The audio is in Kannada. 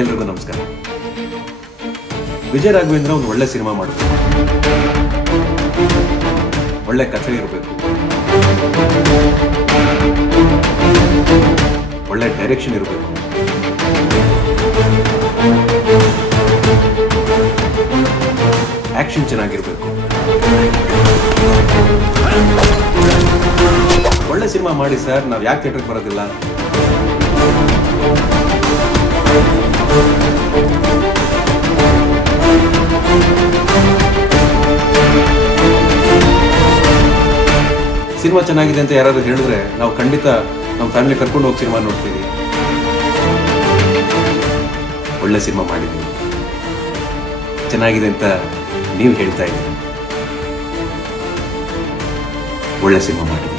ಎಲ್ರಿಗೂ ನಮಸ್ಕಾರ. ವಿಜಯ ರಾಘವೇಂದ್ರ ಒಂದು ಒಳ್ಳೆ ಸಿನಿಮಾ ಮಾಡಬೇಕು, ಒಳ್ಳೆ ಕಥೆ ಇರಬೇಕು, ಒಳ್ಳೆ ಡೈರೆಕ್ಷನ್ ಇರಬೇಕು, ಆಕ್ಷನ್ ಚೆನ್ನಾಗಿರ್ಬೇಕು. ಒಳ್ಳೆ ಸಿನಿಮಾ ಮಾಡಿ ಸರ್, ನಾವ್ ಯಾಕೆ ಥಿಯೇಟರ್ಗೆ ಬರೋದಿಲ್ಲ? ಸಿನಿಮಾ ಚೆನ್ನಾಗಿದೆ ಅಂತ ಯಾರಾದ್ರೂ ಹೇಳಿದ್ರೆ ನಾವು ಖಂಡಿತ ನಮ್ಮ ಫ್ಯಾಮಿಲಿ ಕರ್ಕೊಂಡು ಹೋಗಿ ಸಿನಿಮಾ ನೋಡ್ತೀವಿ. ಒಳ್ಳೆ ಸಿನಿಮಾ ಮಾಡಿದ್ದೀವಿ, ಚೆನ್ನಾಗಿದೆ ಅಂತ ನೀವು ಹೇಳ್ತಾ ಇದ್ದೀವಿ. ಒಳ್ಳೆ ಸಿನಿಮಾ ಮಾಡಿ.